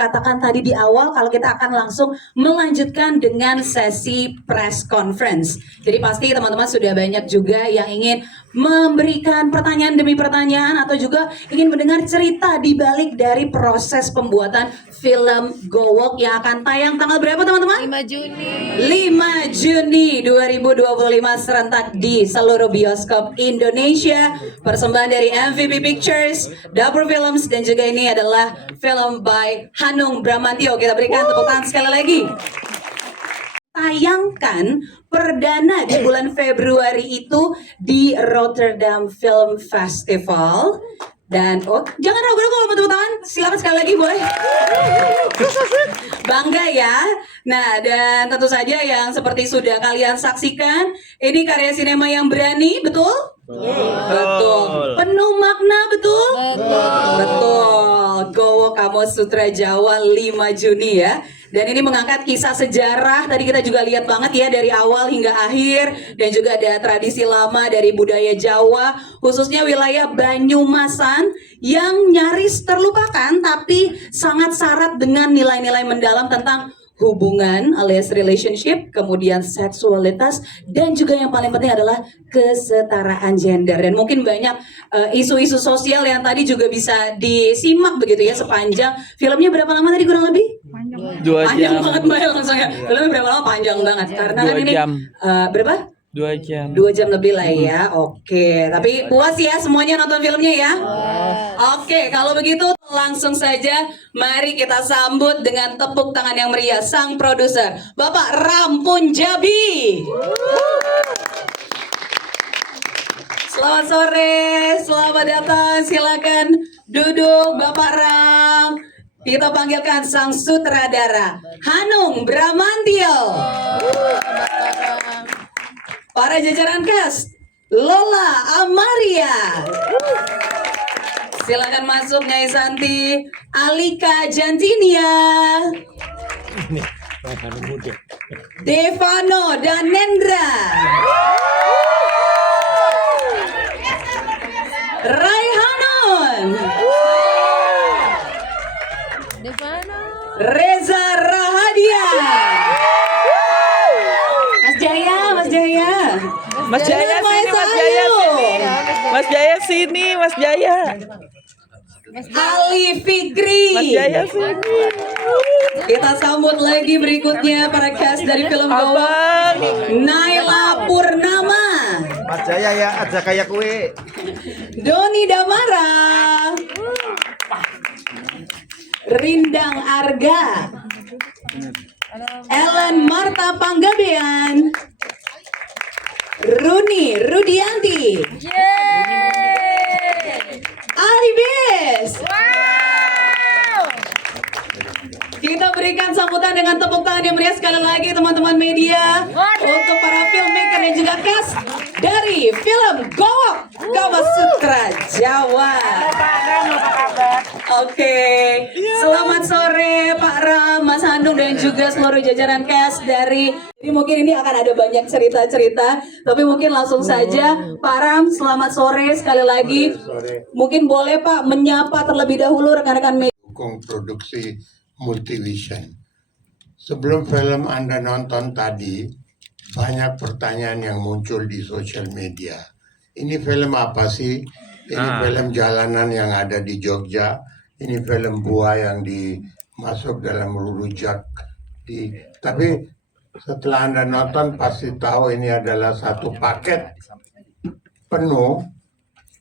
Katakan tadi di awal kalau kita akan langsung melanjutkan dengan sesi press conference. Jadi pasti teman-teman sudah banyak juga yang ingin memberikan pertanyaan demi pertanyaan atau juga ingin mendengar cerita di balik dari proses pembuatan film Go Walk yang akan tayang tanggal berapa teman-teman? 5 Juni. 5 Juni 2025 serentak di seluruh bioskop Indonesia. Persembahan dari MVP Pictures, Dapur Films, dan juga ini adalah film by Hanung Bramantyo. Kita berikan tepuk tangan sekali lagi. Tayangkan perdana di bulan Februari itu di Rotterdam Film Festival. Dan jangan ragu-ragu kalau mau tepuk tangan, silakan sekali lagi boleh. Bangga ya. Nah, dan tentu saja yang seperti sudah kalian saksikan, ini karya sinema yang berani, betul? Betul. Penuh makna, betul? Betul. Go Kamus Sutra Jawa 5 Juni ya. Dan ini mengangkat kisah sejarah, tadi kita juga lihat banget ya dari awal hingga akhir. Dan juga ada tradisi lama dari budaya Jawa, khususnya wilayah Banyumasan yang nyaris terlupakan tapi sangat syarat dengan nilai-nilai mendalam tentang hubungan alias relationship, kemudian seksualitas, dan juga yang paling penting adalah kesetaraan gender. Dan mungkin banyak isu-isu sosial yang tadi juga bisa disimak begitu ya sepanjang filmnya. Berapa lama tadi kurang lebih? Panjang banget Mbak langsung ya. Filmnya berapa lama? Panjang banget karena kan ini berapa? 2 jam. 2 jam lebih lah ya. Oke, tapi puas ya semuanya nonton filmnya ya? Oke, kalau begitu langsung saja mari kita sambut dengan tepuk tangan yang meriah sang produser, Bapak Ram Punjabi. Selamat sore, selamat datang. Silakan duduk Bapak Ram. Kita panggilkan sang sutradara Hanung Bramantyo. Para jajaran cast, Lola Amaria. Silakan masuk Nyai Santi, Alika Jantinia, Devano dan Nendra, Raihanun, Reza Rahadian, Mas Jaya, Mas Jaya. Mas Jaya sini, Mas Jaya sini. Mas Jaya sini, Mas Jaya. Ali Fikri. Mas Jaya sini. Kita sambut lagi berikutnya para cast dari film Go Walk. Naila Purnama. Mas Jaya ya aja kayak kue. Doni Damara. Rindang Arga. Ellen Marta Panggabean. Runi Rudianti. Ali Bes. Kita berikan sambutan dengan tepuk tangan yang meriah sekali lagi teman-teman media untuk para filmmaker dan juga cast dari film Go Walk Kamus Sutra Jawa. Oke, selamat sore Pak Ram, Mas Handung dan juga seluruh jajaran cast dari. Jadi mungkin ini akan ada banyak cerita-cerita, tapi mungkin langsung saja Pak Ram, selamat sore sekali lagi. Mungkin boleh Pak menyapa terlebih dahulu rekan-rekan media. Dukung produksi Multivision. Sebelum film Anda nonton tadi, banyak pertanyaan yang muncul di sosial media. Ini film apa sih? Ini film jalanan yang ada di Jogja. Ini film buah yang dimasuk dalam rujak. Tapi setelah Anda nonton pasti tahu ini adalah satu paket penuh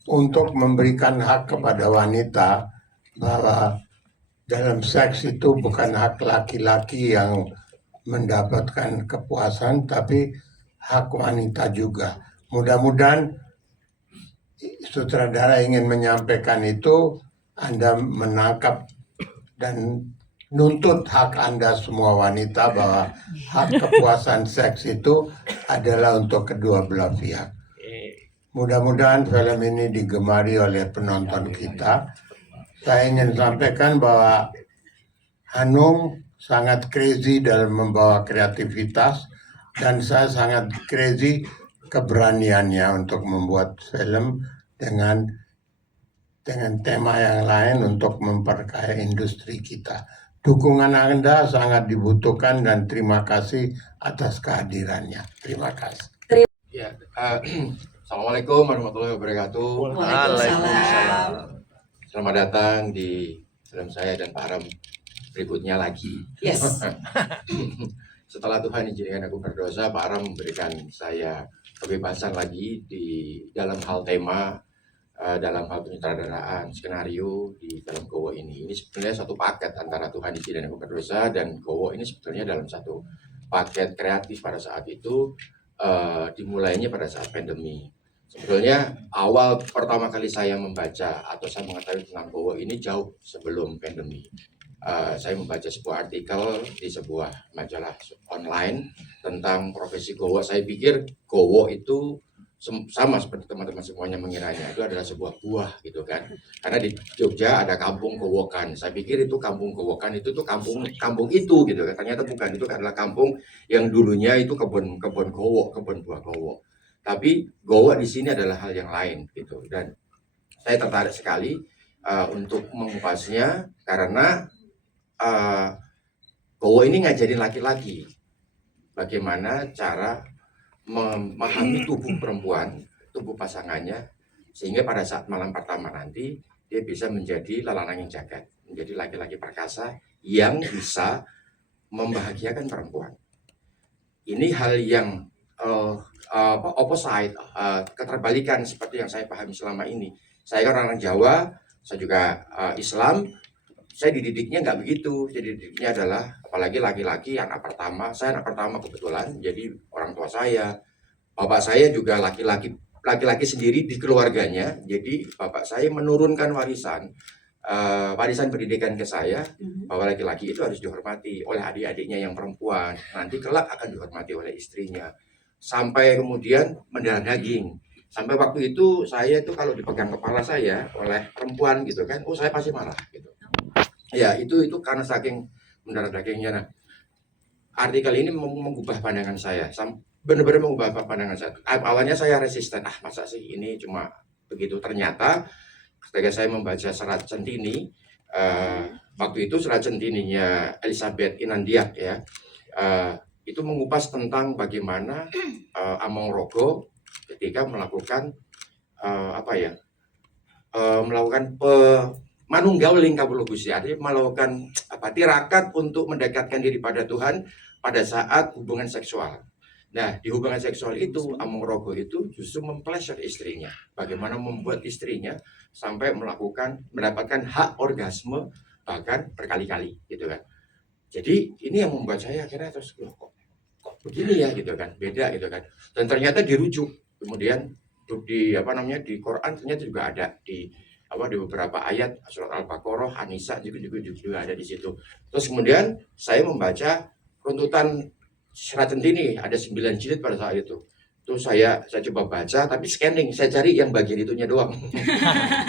untuk memberikan hak kepada wanita bahwa dalam seks itu bukan hak laki-laki yang mendapatkan kepuasan, tapi hak wanita juga. Mudah-mudahan sutradara ingin menyampaikan itu, Anda menangkap dan nuntut hak Anda semua wanita bahwa hak kepuasan seks itu adalah untuk kedua belah pihak. Mudah-mudahan film ini digemari oleh penonton kita. Saya ingin sampaikan bahwa Hanung sangat crazy dalam membawa kreativitas dan saya sangat crazy keberaniannya untuk membuat film dengan tema yang lain untuk memperkaya industri kita. Dukungan Anda sangat dibutuhkan dan terima kasih atas kehadirannya. Terima kasih. Ya, Assalamualaikum warahmatullahi wabarakatuh. Waalaikumsalam. Selamat datang di film saya dan Pak Ram berikutnya lagi. Yes. Setelah Tuhan izinkan aku berdosa, Pak Ram memberikan saya kebebasan lagi di dalam hal tema, dalam hal penyutradaraan, skenario di film Gowo ini. Ini sebenarnya satu paket antara Tuhan izinkan aku berdosa dan Gowo ini sebetulnya dalam satu paket kreatif pada saat itu, dimulainya pada saat pandemi. Sebetulnya awal pertama kali saya membaca atau saya mengetahui tentang Gowo ini jauh sebelum pandemi. Saya membaca sebuah artikel di sebuah majalah online tentang profesi Gowo. Saya pikir Gowo itu sama seperti teman-teman semuanya mengiranya, itu adalah sebuah buah gitu kan. Karena di Jogja ada kampung Gowokan. Saya pikir itu kampung Gowokan itu tuh kampung itu gitu kan. Ternyata bukan, itu adalah kampung yang dulunya itu kebun Gowo, kebun buah Gowo. Tapi Gowo di sini adalah hal yang lain gitu, dan saya tertarik sekali untuk mengupasnya karena Gowo ini ngajarin laki-laki bagaimana cara memahami tubuh perempuan, tubuh pasangannya, sehingga pada saat malam pertama nanti dia bisa menjadi lalanang yang jagat, menjadi laki-laki perkasa yang bisa membahagiakan perempuan. Ini hal yang opposite, keterbalikan seperti yang saya pahami selama ini. Saya kan orang Jawa, saya juga Islam. Saya dididiknya nggak begitu. Jadi didiknya adalah apalagi laki-laki, anak pertama. Saya anak pertama kebetulan. Jadi orang tua saya, bapak saya juga laki-laki sendiri di keluarganya. Jadi bapak saya menurunkan warisan pendidikan ke saya, bahwa laki-laki itu harus dihormati oleh adik-adiknya yang perempuan. Nanti kelak akan dihormati oleh istrinya. Sampai kemudian mendarah daging. Sampai waktu itu saya itu kalau dipegang kepala saya oleh perempuan gitu kan, saya pasti marah gitu. Ya itu karena saking mendarah dagingnya. Nah, artikel ini mengubah pandangan saya, benar-benar mengubah pandangan saya. Awalnya saya resisten, masa sih ini cuma begitu. Ternyata ketika saya membaca Serat Centini, waktu itu Serat Centininya Elizabeth Inandiak ya, itu mengupas tentang bagaimana Among-Rogo ketika melakukan melakukan manunggauling kabul Gusti, artinya melakukan tirakat untuk mendekatkan diri pada Tuhan pada saat hubungan seksual. Nah, di hubungan seksual itu Among-Rogo itu justru mempleasure istrinya, bagaimana membuat istrinya sampai mendapatkan hak orgasme bahkan berkali-kali gitu kan. Jadi ini yang membuat saya akhirnya terus kok begini ya gitu kan, beda gitu kan. Dan ternyata dirujuk kemudian di di Quran ternyata juga ada di beberapa ayat surat Al-Baqarah, An-Nisa juga ada di situ. Terus kemudian saya membaca runtutan Serat Centini, ada 9 jilid pada saat itu. Terus saya coba baca, tapi scanning, saya cari yang bagian itunya doang.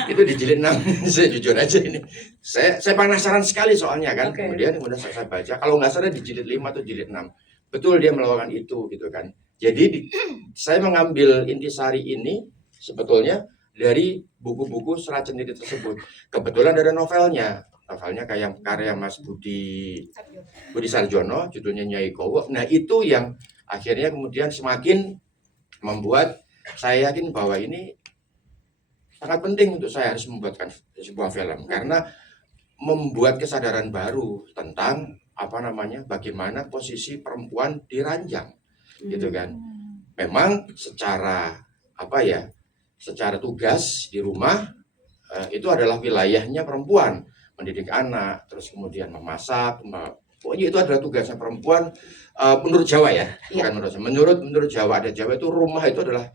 Itu di jilid 6, saya jujur aja ini. Saya penasaran sekali soalnya kan. Oke. Kemudian saya baca, kalau nggak salah di jilid 5 atau jilid 6. Betul dia melakukan itu gitu kan. Jadi saya mengambil intisari ini sebetulnya dari buku-buku Serat Cendekia tersebut. Kebetulan ada novelnya. Novelnya kayak karya Mas Budi Sarjono, judulnya Nyai Gowo. Nah itu yang akhirnya kemudian semakin membuat saya yakin bahwa ini sangat penting untuk saya harus membuatkan sebuah film karena membuat kesadaran baru tentang bagaimana posisi perempuan diranjang gitu kan. Memang secara secara tugas di rumah itu adalah wilayahnya perempuan, mendidik anak, terus kemudian memasak, pokoknya itu adalah tugasnya perempuan menurut Jawa ya, bukan menurut Jawa. Ada Jawa itu rumah itu adalah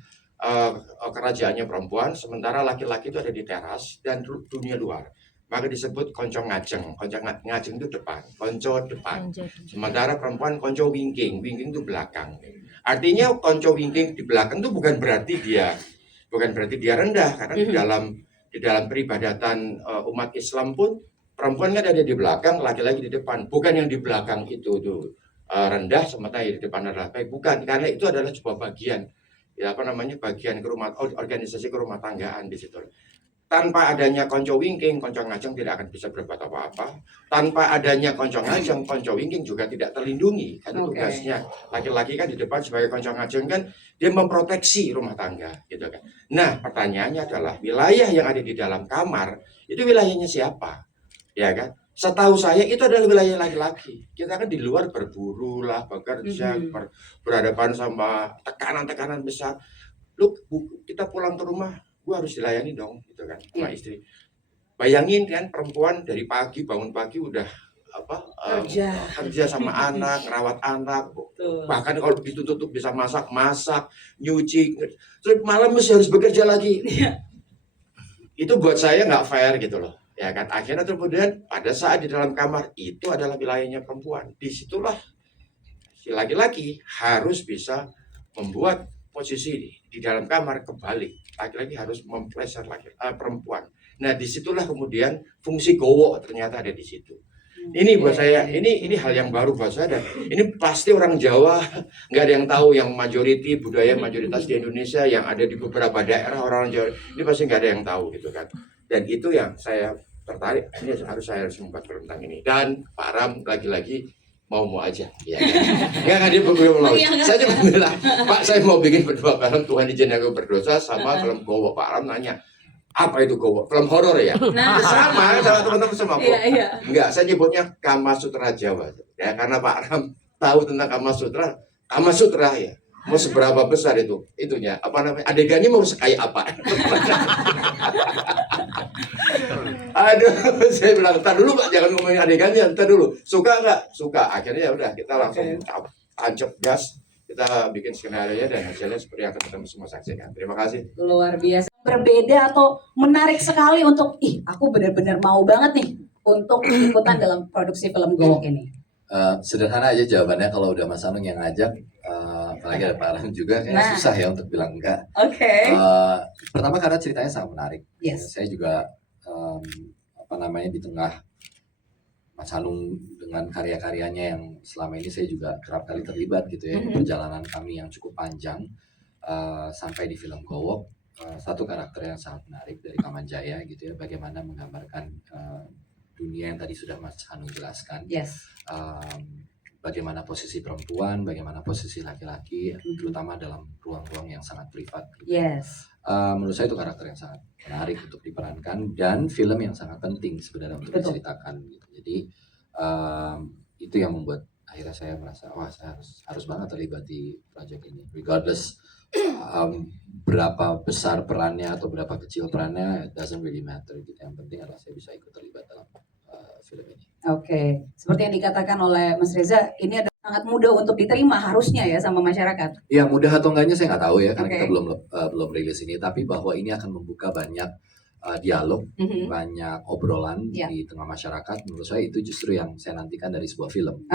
kerajaannya perempuan, sementara laki-laki itu ada di teras dan dunia luar. Maka disebut konco ngajeng. Konco ngajeng itu depan, konco depan. Sementara perempuan konco wingking, wingking itu belakang. Artinya konco wingking di belakang itu bukan berarti dia rendah, karena di dalam peribadatan umat Islam pun perempuan kan ada di belakang, laki-laki di depan. Bukan yang di belakang itu tuh rendah, sementara yang di depan adalah baik. Bukan, karena itu adalah sebuah bagian, bagian organisasi kerumah tanggaan di situ. Tanpa adanya konco wingking, konco ngajeng tidak akan bisa berbuat apa-apa. Tanpa adanya konco ngajeng, konco wingking juga tidak terlindungi. Karena tugasnya laki-laki kan di depan sebagai konco ngajeng kan dia memproteksi rumah tangga, gitu kan. Nah, pertanyaannya adalah wilayah yang ada di dalam kamar itu wilayahnya siapa? Ya kan? Setahu saya itu adalah wilayah laki-laki. Kita kan di luar berburu lah, bekerja, berhadapan sama tekanan-tekanan besar. Kita pulang ke rumah, gue harus dilayani dong, gitu kan, sama istri. Bayangin kan perempuan dari pagi, bangun pagi udah kerja sama anak, ngerawat anak, bahkan kalau ditutup bisa masak, nyuci, terus malam masih harus bekerja lagi. Itu buat saya nggak fair gitu loh. Ya kan, akhirnya kemudian pada saat di dalam kamar itu adalah wilayahnya perempuan. Disitulah si laki-laki harus bisa membuat posisi di dalam kamar kebalik. Laki-laki harus mempleser perempuan. Nah disitulah kemudian fungsi gowo ternyata ada di situ. Ini buat saya, ini hal yang baru buat saya dan ini pasti orang Jawa nggak ada yang tahu, yang majority budaya mayoritas di Indonesia yang ada di beberapa daerah orang Jawa ini pasti nggak ada yang tahu gitu kan. Dan itu yang saya tertarik, ini saya harus membuat film tentang ini. Dan Pak Ram lagi-lagi mau aja, ya kan? Dia belum mau. Saya cuma bilang, Pak saya mau bikin berdua film Tuhan Izinkan Aku Berdosa sama film Gowo. Pak Ram nanya, apa itu Gowo? Film horor ya? Nah, sama teman-teman semua. Enggak, saya nyebutnya Kama Sutra Jawa. Ya karena Pak Ram tahu tentang Kama Sutra ya. Mau seberapa besar itunya? Adegannya mau sekaya apa? Aduh, saya bilang, entar dulu Pak, jangan ngomongin adegannya, entar dulu. Suka nggak? Suka. Akhirnya ya udah kita langsung tancap gas, kita bikin skenario-nya dan hasilnya seperti yang teman-teman semua saksikan. Terima kasih. Luar biasa. Berbeda atau menarik sekali untuk, aku benar-benar mau banget nih untuk ikutan dalam produksi film Gowo ini. Sederhana aja jawabannya kalau udah Mas Anung yang ngajak, apalagi ada Pak Ram juga, kayaknya susah ya untuk bilang enggak. Pertama karena ceritanya sangat menarik. Saya juga di tengah Mas Anung dengan karya-karyanya yang selama ini saya juga kerap kali terlibat gitu ya, perjalanan kami yang cukup panjang sampai di film Gowo. Satu karakter yang sangat menarik dari Kamanjaya gitu ya, bagaimana menggambarkan dunia yang tadi sudah Mas Anung jelaskan. Bagaimana posisi perempuan, bagaimana posisi laki-laki, terutama dalam ruang-ruang yang sangat privat. Gitu. Menurut saya itu karakter yang sangat menarik untuk diperankan dan film yang sangat penting sebenarnya untuk diceritakan. Gitu. Jadi itu yang membuat akhirnya saya merasa wah saya harus banget terlibat di proyek ini, regardless berapa besar perannya atau berapa kecil perannya, it doesn't really matter. Gitu. Yang penting adalah saya bisa ikut terlibat dalam film ini. Seperti yang dikatakan oleh Mas Reza, ini adalah sangat mudah untuk diterima harusnya ya sama masyarakat. Ya mudah atau enggaknya saya nggak tahu ya, karena kita belum rilis ini. Tapi bahwa ini akan membuka banyak dialog, banyak obrolan di tengah masyarakat. Menurut saya itu justru yang saya nantikan dari sebuah film.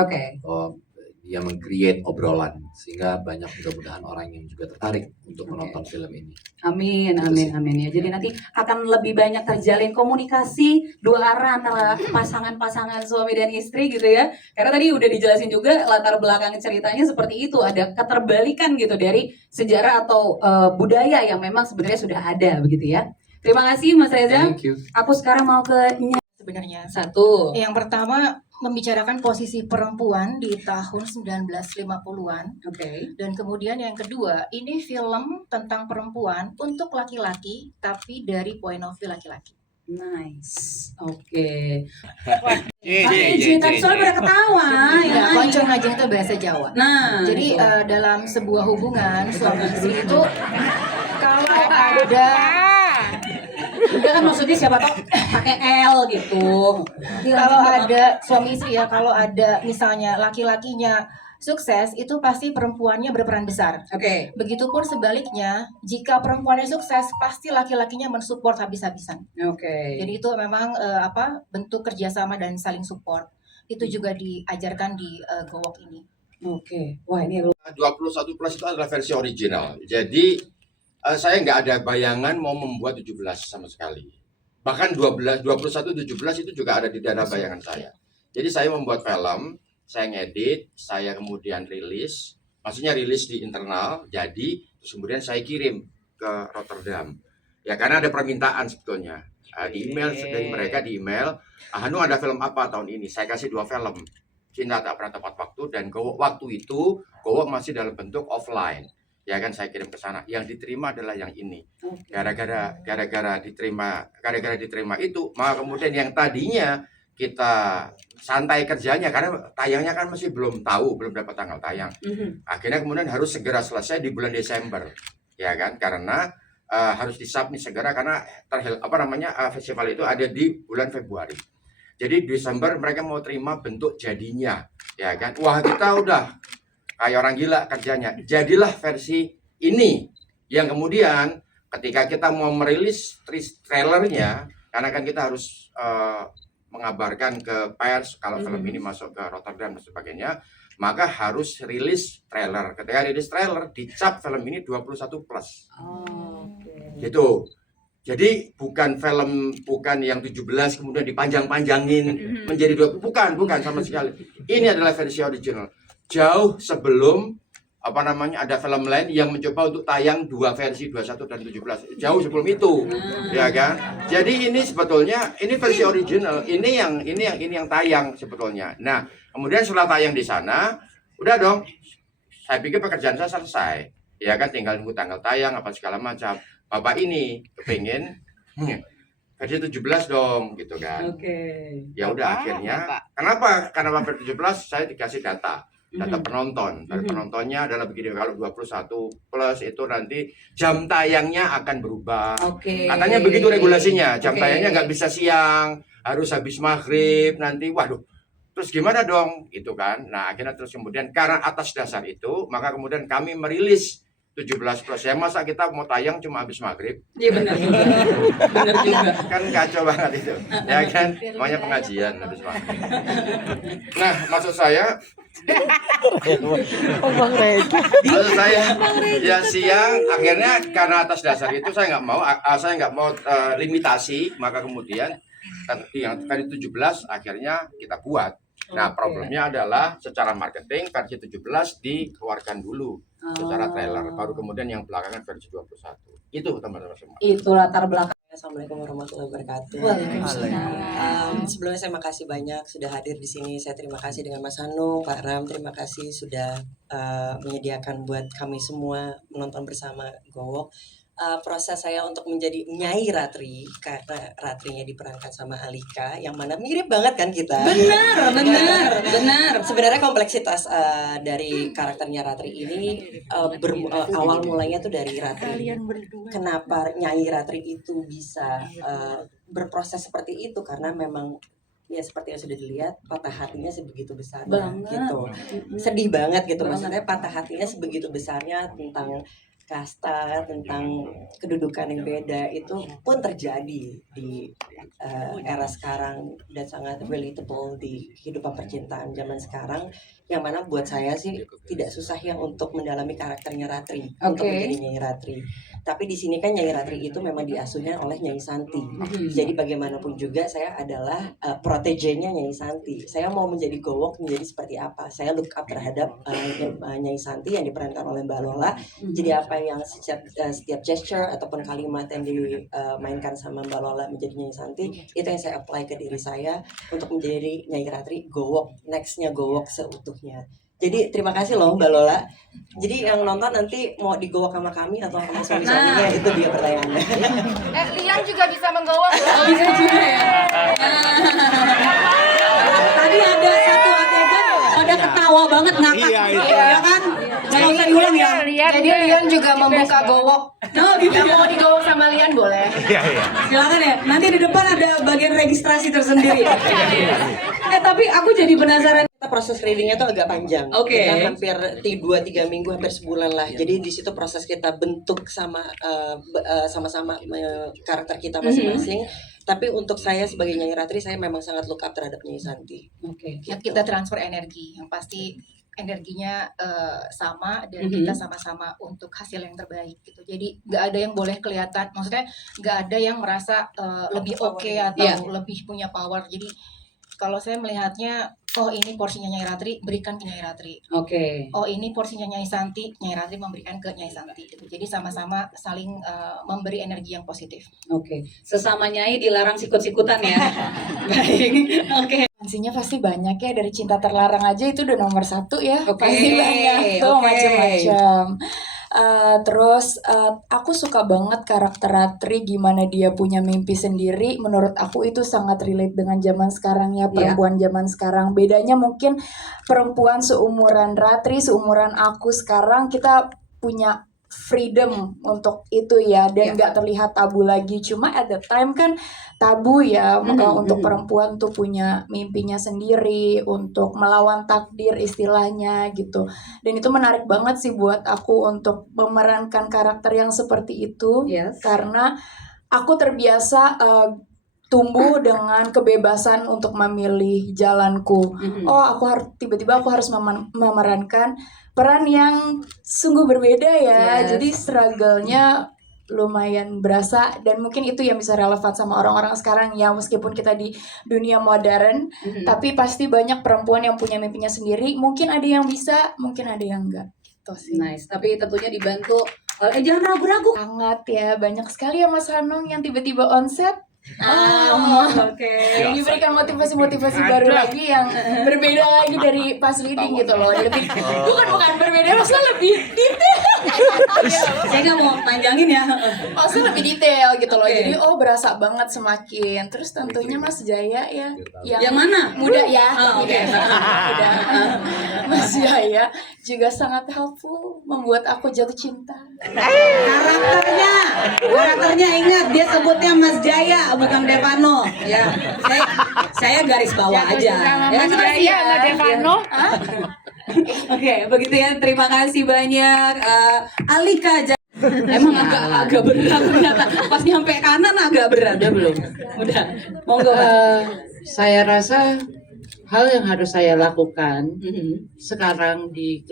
dia meng-create obrolan sehingga banyak mudah-mudahan orang yang juga tertarik untuk menonton film ini. Amin, Gitu amin, sih. amin ya. Jadi nanti akan lebih banyak terjalin komunikasi dua arah antara pasangan-pasangan suami dan istri gitu ya. Karena tadi udah dijelasin juga latar belakang ceritanya seperti itu. Ada keterbalikan gitu dari sejarah atau budaya yang memang sebenarnya sudah ada begitu ya. Terima kasih Mas Reza. Thank you. Aku sekarang mau ke Sebenarnya satu. yang pertama membicarakan posisi perempuan di tahun 1950-an. Oke. Dan kemudian yang kedua, ini film tentang perempuan untuk laki-laki tapi dari point of view laki-laki. Nice. Oke. Tapi soalnya pada ketawa. Ya, koncong ngajeng itu bahasa Jawa. Nah, Jadi dalam sebuah hubungan suami istri itu kalau ada udah kan maksudnya siapa tau pakai L gitu. kalau ada suami istri ya, kalau ada misalnya laki-lakinya sukses itu pasti perempuannya berperan besar. Oke. Begitupun sebaliknya, jika perempuannya sukses pasti laki-lakinya mensupport habis-habisan. Oke. Jadi itu memang bentuk kerjasama dan saling support. Itu juga diajarkan di Gowok ini. Oke. Wah, ini 21 plus itu adalah versi original. Jadi saya nggak ada bayangan mau membuat 17 sama sekali. Bahkan 21 17 itu juga ada di dalam bayangan saya. Jadi saya membuat film, saya ngedit, saya kemudian rilis. Maksudnya rilis di internal, jadi terus kemudian saya kirim ke Rotterdam. Ya karena ada permintaan sebetulnya. Di email dari mereka di email, Hanu ada film apa tahun ini? Saya kasih 2 film. Cinta Tak Pernah Tepat Waktu dan Gowok. Waktu itu Gowok masih dalam bentuk offline. Ya kan saya kirim ke sana. Yang diterima adalah yang ini. Gara-gara diterima itu, maka kemudian yang tadinya kita santai kerjanya karena tayangnya kan masih belum tahu, belum dapat tanggal tayang. Akhirnya kemudian harus segera selesai di bulan Desember. Ya kan? Karena harus disubmit segera karena festival itu ada di bulan Februari. Jadi Desember mereka mau terima bentuk jadinya. Ya kan? Wah, kita udah kayak orang gila kerjanya. Jadilah versi ini yang kemudian ketika kita mau merilis trailernya, karena kan kita harus mengabarkan ke pers kalau film ini masuk ke Rotterdam dan sebagainya, maka harus rilis trailer. Ketika rilis trailer, dicap film ini 21 plus. Gitu. Jadi bukan yang 17 kemudian dipanjang-panjangin menjadi 20, bukan sama sekali. Ini adalah versi original. Jauh sebelum ada film lain yang mencoba untuk tayang 2 versi 21 dan 17. Jauh sebelum itu. Ya kan? Jadi ini sebetulnya ini versi original. Ini yang tayang sebetulnya. Nah, kemudian setelah tayang di sana, udah dong. Saya pikir pekerjaan saya selesai. Ya kan, tinggal nunggu tanggal tayang apa segala macam. Bapak ini kepingin versi 17 dong gitu kan. Ya udah akhirnya. Kenapa? Karena versi 17 saya dikasih data penonton. Dan penontonnya adalah begini, kalau 21 plus itu nanti jam tayangnya akan berubah. Katanya begitu regulasinya. Jam tayangnya nggak bisa siang, harus habis maghrib nanti. Waduh. Terus gimana dong? Gitu kan. Nah, akhirnya terus kemudian karena atas dasar itu, maka kemudian kami merilis 17 plus. Ya masa kita mau tayang cuma habis maghrib? Iya benar juga. Benar juga. Kan kacau banget itu. Ya kan? Maunya pengajian habis maghrib. Nah, maksud saya ya siang, akhirnya karena atas dasar itu saya nggak mau limitasi, maka kemudian yang tadi 17 akhirnya kita buat. Nah, problemnya adalah secara marketing versi 17 dikeluarkan dulu secara trailer, baru kemudian yang belakangan versi 21. Itu teman-teman semua. Itu latar belakang. Assalamualaikum warahmatullahi wabarakatuh. Waalaikumsalam. Sebelumnya saya makasih banyak sudah hadir di sini. Saya terima kasih dengan Mas Hanung, Pak Ram. Terima kasih sudah menyediakan buat kami semua menonton bersama Gowok. Proses saya untuk menjadi Nyai Ratri, karena Ratrinya diperankan sama Alika, yang mana mirip banget kan kita. Benar. Sebenarnya kompleksitas dari karakternya Ratri ini awal mulanya tuh dari Ratri. Kenapa Nyai Ratri itu bisa berproses seperti itu? Karena memang ya seperti yang sudah dilihat, patah hatinya sebegitu besarnya gitu. Sedih banget gitu, maksudnya patah hatinya sebegitu besarnya tentang kasta, tentang kedudukan yang beda itu pun terjadi di era sekarang dan sangat relatable di kehidupan percintaan zaman sekarang, yang mana buat saya sih tidak susah ya untuk mendalami karakternya Ratri untuk menjadi Nyai Ratri. Tapi di sini kan Nyai Ratri itu memang diasuhnya oleh Nyai Santi. Jadi bagaimanapun juga saya adalah protegenya Nyai Santi. Saya mau menjadi Gowok menjadi seperti apa? Saya look up terhadap Nyai Santi yang diperankan oleh Mbak Lola. Jadi apa yang setiap gesture ataupun kalimat yang dimainkan sama Mbak Lola menjadi Nyai Santi, itu yang saya apply ke diri saya untuk menjadi Nyai Ratri Gowok, nextnya Gowok seutuhnya. Jadi terima kasih loh Mbak Lola. Jadi yang nonton nanti mau digowok sama kami atau sama suami-suaminya, itu dia pertanyaannya. Lian juga bisa menggowok loh. Bisa juga ya. Tadi ada satu adegan pada ketawa banget ngakak. Iya, itu. Ya kan? Jangan usah diulang ya. Jadi Lian juga membuka gowok. Oh gitu. Yang mau digowok sama Lian boleh. Iya, iya. Silakan ya. Nanti di depan ada bagian registrasi tersendiri. Tapi aku jadi penasaran. Proses readingnya tuh agak panjang. Oke. Kita hampir 2-3 minggu, hampir sebulan lah. Jadi di situ proses kita bentuk sama-sama karakter kita masing-masing. Tapi untuk saya sebagai Nyai Ratri, saya memang sangat look up terhadap Nyai Santi. Oke. Ya, kita transfer energi yang pasti energinya sama dan kita sama-sama untuk hasil yang terbaik gitu. Jadi nggak ada yang boleh kelihatan, maksudnya nggak ada yang merasa lebih oke atau lebih punya power. Jadi kalau saya melihatnya, oh ini porsinya Nyai Ratri, berikan ke Nyai Ratri. Oke. Oh ini porsinya Nyai Santi, Nyai Ratri memberikan ke Nyai Santi. Jadi sama-sama saling memberi energi yang positif. Oke. Sesama nyai dilarang sikut-sikutan ya. Baik. Oke. Referensinya pasti banyak ya, dari Cinta Terlarang aja itu udah nomor 1 ya. Oke, Pasti banyak tuh oke. macam-macam. Terus aku suka banget karakter Ratri, gimana dia punya mimpi sendiri. Menurut aku itu sangat relate dengan zaman sekarang ya, perempuan zaman sekarang. Bedanya mungkin perempuan seumuran Ratri, seumuran aku sekarang, kita punya freedom untuk itu ya, dan nggak terlihat tabu lagi. Cuma at the time kan tabu ya, untuk perempuan tuh punya mimpinya sendiri, untuk melawan takdir istilahnya gitu. Dan itu menarik banget sih buat aku untuk memerankan karakter yang seperti itu. Karena aku terbiasa tumbuh dengan kebebasan untuk memilih jalanku. Oh, tiba-tiba aku harus memerankan peran yang sungguh berbeda ya. Jadi struggle-nya lumayan berasa, dan mungkin itu yang bisa relevan sama orang-orang sekarang ya, meskipun kita di dunia modern, tapi pasti banyak perempuan yang punya mimpinya sendiri. Mungkin ada yang bisa, mungkin ada yang enggak. Gitu sih. Nice, tapi tentunya dibantu. Jangan ragu-ragu. Sangat ya, banyak sekali ya Mas Hanung yang tiba-tiba onset. Oke. Diberikan motivasi-motivasi baru lagi yang berbeda lagi dari pas leading gitu loh. Lebih bukan berbeda, maksudnya lebih detail. Saya nggak mau panjangin ya. Maksudnya lebih detail gitu loh. Jadi berasa banget semakin. Terus tentunya Mas Jaya ya, Yang mana? muda ya. Oke. Muda. Mas Jaya juga sangat helpful, membuat aku jatuh cinta. Karakternya ingat, dia sebutnya Mas Jaya bukan Devano ya. Saya garis bawah aja. Mas Jaya sama Devano. Oke, begitu ya. Terima kasih banyak Alika. Emang agak berat ternyata. Pas nyampe kanan agak berat. Udah belum? Udah. Monggo. Saya rasa hal yang harus saya lakukan sekarang di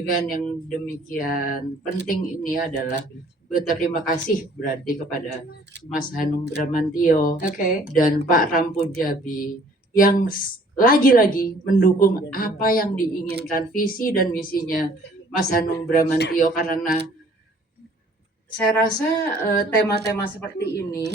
event yang demikian penting ini adalah berterima kasih berarti kepada Mas Hanung Bramantio dan Pak Ram Punjabi yang lagi-lagi mendukung apa yang diinginkan visi dan misinya Mas Hanung Bramantio, karena saya rasa tema-tema seperti ini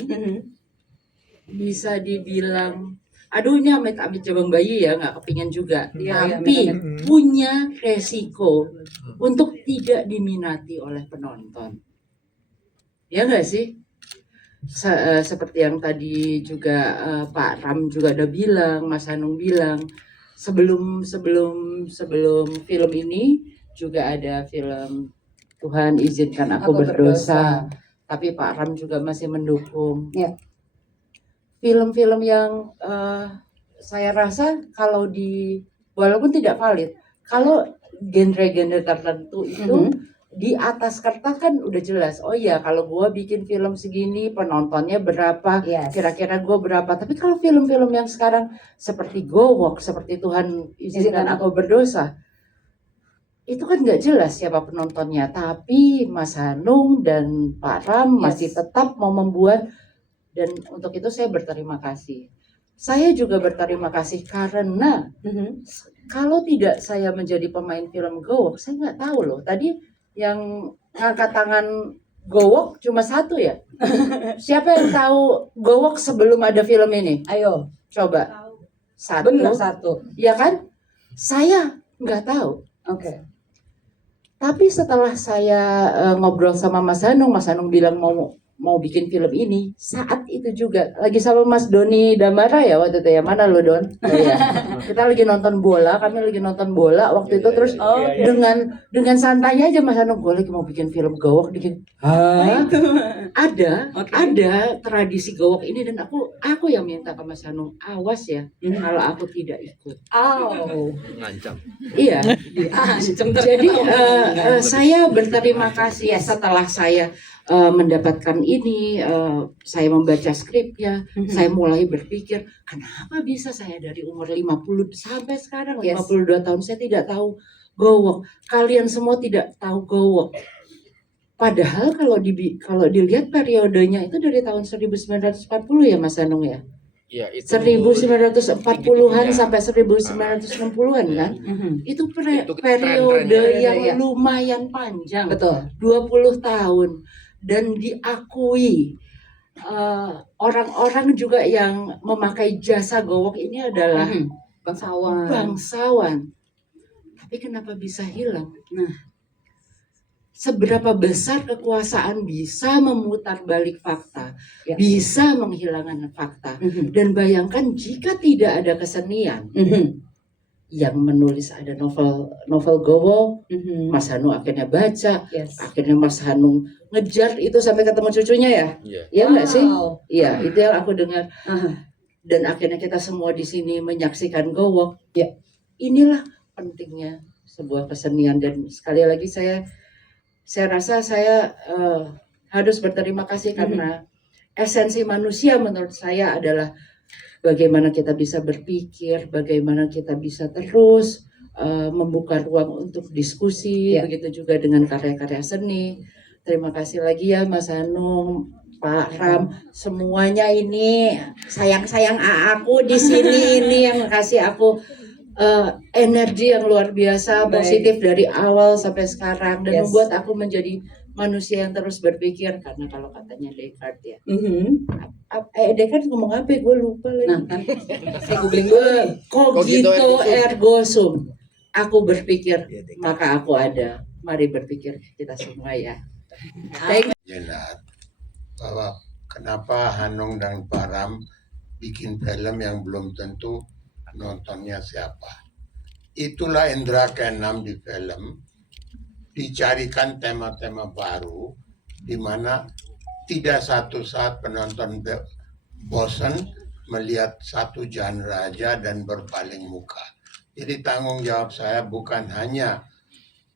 bisa dibilang, aduh ini amit-amit jabang bayi ya, nggak kepingin juga, tapi punya resiko untuk tidak diminati oleh penonton. Ya nggak sih? Seperti yang tadi juga Pak Ram juga udah bilang, Mas Hanung bilang, sebelum film ini juga ada film Tuhan Izinkan Aku Berdosa, tapi Pak Ram juga masih mendukung. Film-film yang saya rasa kalau walaupun tidak valid, kalau genre-genre tertentu itu di atas kertas kan udah jelas. Oh iya, kalau gue bikin film segini penontonnya berapa, kira-kira gue berapa. Tapi kalau film-film yang sekarang seperti Go Walk, seperti Tuhan izinkan aku berdosa, itu kan nggak jelas siapa penontonnya. Tapi Mas Hanung dan Pak Ram masih tetap mau membuat, dan untuk itu saya berterima kasih. Saya juga berterima kasih karena kalau tidak saya menjadi pemain film Go Walk, saya nggak tahu loh. Tadi yang ngangkat tangan Go Walk cuma satu ya. Siapa yang tahu Go Walk sebelum ada film ini? Ayo, coba. Satu. benar satu. Ya kan? Saya nggak tahu. Oke. Tapi setelah saya ngobrol sama Mas Hanung bilang mau bikin film ini, saat itu juga lagi sama Mas Doni Damara ya waktu itu ya, mana lo Don? Oh, ya. Kita lagi nonton bola, kami lagi nonton bola waktu itu, terus dengan santainya aja Mas Hanung, gue lagi mau bikin film Go Walk, bikin ada tradisi Go Walk ini, dan aku yang minta ke Mas Hanung, awas ya kalau aku tidak ikut. Ngancam. Iya. Jadi saya berterima kasih ya setelah saya mendapatkan ini, saya membaca skripnya, saya mulai berpikir, kenapa bisa saya dari umur 50 sampai sekarang 52 tahun saya tidak tahu Go Walk. Kalian semua tidak tahu Go Walk. Padahal kalau dilihat periodenya itu dari tahun 1940 ya Mas Hanung ya. Ya, itu 1940-an sampai 1960-an kan. Itu periode yang lumayan panjang. Betul. 20 tahun. Dan diakui orang-orang juga yang memakai jasa Go Walk ini adalah bangsawan. Tapi kenapa bisa hilang? Nah, seberapa besar kekuasaan bisa memutar balik fakta, bisa menghilangkan fakta. Dan bayangkan jika tidak ada kesenian, yang menulis ada novel Go Walk, Mas Hanung akhirnya baca, akhirnya Mas Hanung ngejar itu sampai ketemu cucunya ya, ya nggak sih? Iya, itu yang aku dengar. Dan akhirnya kita semua di sini menyaksikan Go Walk. Ya, inilah pentingnya sebuah kesenian, dan sekali lagi saya rasa saya harus berterima kasih karena esensi manusia menurut saya adalah bagaimana kita bisa berpikir, bagaimana kita bisa terus membuka ruang untuk diskusi, begitu juga dengan karya-karya seni. Terima kasih lagi ya Mas Hanung, Pak Ram, semuanya ini sayang-sayang aku di sini ini yang kasih aku energi yang luar biasa, positif dari awal sampai sekarang, dan membuat aku menjadi manusia yang terus berpikir. Karena kalau katanya Descartes ya, Descartes ngomong apa? Gue lupa lagi. Nah, kan saya googling dulu. Cogito ergo sum. Aku berpikir maka aku ada. Mari berpikir kita semua ya. Jelas bahwa kenapa Hanung dan Pak Ram bikin film yang belum tentu nontonnya siapa. Itulah indera keenam di film, dicarikan tema-tema baru di mana tidak satu saat penonton bosan melihat satu genre aja dan berpaling muka. Jadi tanggung jawab saya bukan hanya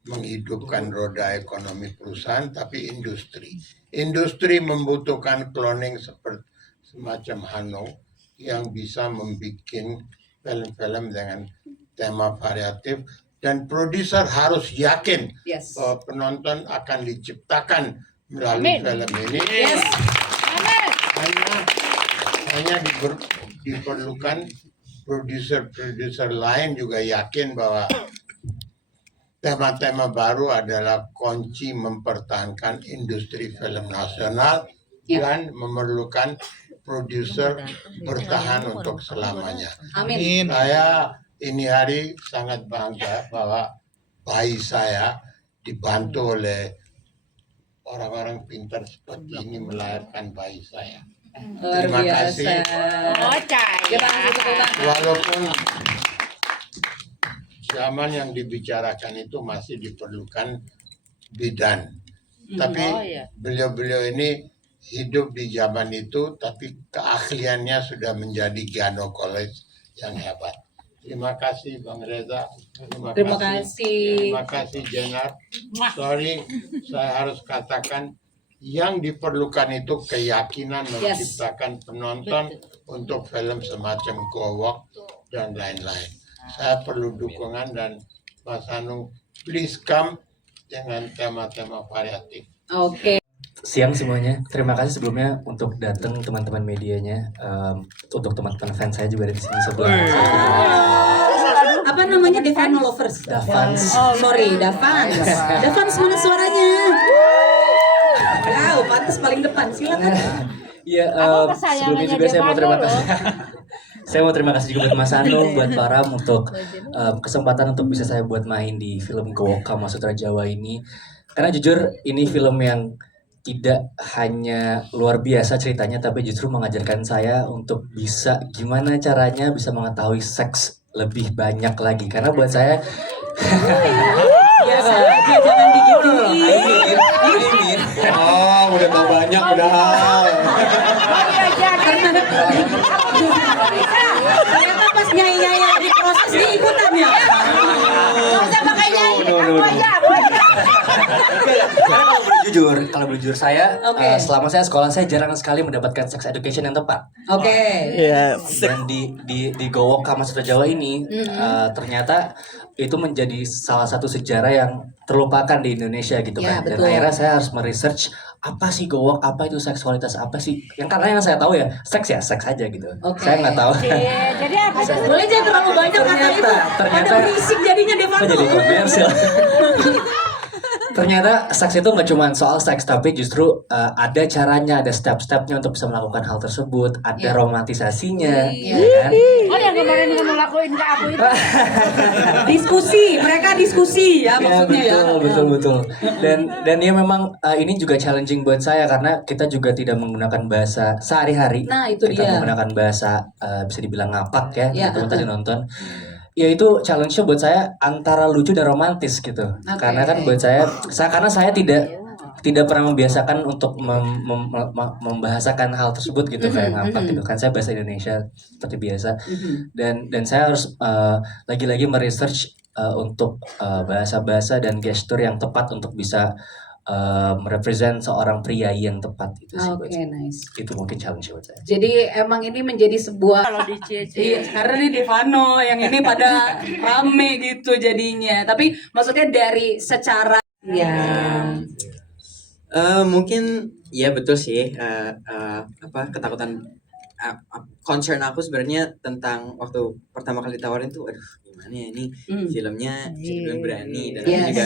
menghidupkan roda ekonomi perusahaan, tapi industri. Industri membutuhkan cloning seperti semacam Hanung yang bisa membuat film-film dengan tema variatif, dan produser harus yakin bahwa penonton akan diciptakan melalui film ini. Hanya diperlukan produser lain juga yakin bahwa tema-tema baru adalah kunci mempertahankan industri film nasional dan memerlukan produser bertahan untuk selamanya. Amin. Saya ini hari sangat bangga bahwa bayi saya dibantu oleh orang-orang pintar seperti ini melahirkan bayi saya. Terima kasih. Walaupun zaman yang dibicarakan itu masih diperlukan bidan, tapi beliau-beliau ini hidup di zaman itu, tapi keahliannya sudah menjadi gynekolog yang hebat. Terima kasih Bang Reza. Terima kasih. Terima kasih Jenar. Sorry, saya harus katakan yang diperlukan itu keyakinan menciptakan penonton untuk film semacam Go Walk dan lain-lain. Saya perlu dukungan dan Mas Hanung, please come dengan tema-tema variatif. Oke. Siang semuanya, terima kasih sebelumnya untuk datang teman-teman medianya, untuk teman-teman fans saya juga ada di sini sebelah. Apa namanya, Devano Lovers? Davans. Sorry, Davans. Davans mana suaranya? Wow, pantas paling depan, silakan. Iya, sebelumnya juga saya mau terima kasih. Saya mau terima kasih juga buat Mas Hanung, buat Param untuk kesempatan untuk bisa saya buat main di film Gowok Kama Sutra Jawa ini. Karena jujur ini film yang tidak hanya luar biasa ceritanya, tapi justru mengajarkan saya untuk bisa gimana caranya bisa mengetahui seks lebih banyak lagi. Karena buat saya Biasa aja, jangan digituin. Oh, udah tau banyak udah. Ternyata pas nyai-nyai lagi proses dia ikutan ya. Nggak usah pakai nyai. Aku aja. Kalau boleh jujur saya selama saya sekolah saya jarang sekali mendapatkan sex education yang tepat. Dan di Gowok Kama Sutra Jawa ini ternyata itu menjadi salah satu sejarah yang terlupakan di Indonesia gitu kan. Dan akhirnya saya harus meresearch apa sih Gowok, apa itu seksualitas, apa sih karena yang saya tahu ya seks aja gitu. Saya nggak tahu. Jadi apa? Boleh jangan terlalu banyak kata itu. Pada berisik jadinya Devano. Jadi komersil. Ternyata seks itu nggak cuma soal seks, tapi justru ada caranya, ada step-stepnya untuk bisa melakukan hal tersebut, ada romantisasinya, ya kan? Oh, yang kemarin kamu lakuin ke aku itu. Mereka diskusi ya maksudnya ya. Betul. Dan ya memang ini juga challenging buat saya karena kita juga tidak menggunakan bahasa sehari-hari. Nah, itu kita dia. menggunakan bahasa bisa dibilang ngapak ya, teman tadi nonton. Ya itu challenge-nya buat saya antara lucu dan romantis gitu. Karena kan buat karena saya tidak pernah membiasakan untuk membahasakan hal tersebut gitu kayak ngapak gitu kan. Saya bahasa Indonesia seperti biasa. Dan saya harus lagi-lagi meresearch untuk bahasa-bahasa dan gestur yang tepat untuk bisa merepresent seorang pria yang tepat itu sih. Nice. Itu mungkin challenge buat saya. Jadi emang ini menjadi sebuah Kalau di CC. Iya, karena ini Devano yang ini pada rame gitu jadinya. Tapi maksudnya dari secara mungkin ya betul sih ketakutan concern aku sebenarnya tentang waktu pertama kali ditawarin tuh aduh gimana ya ini filmnya film berani dan aku juga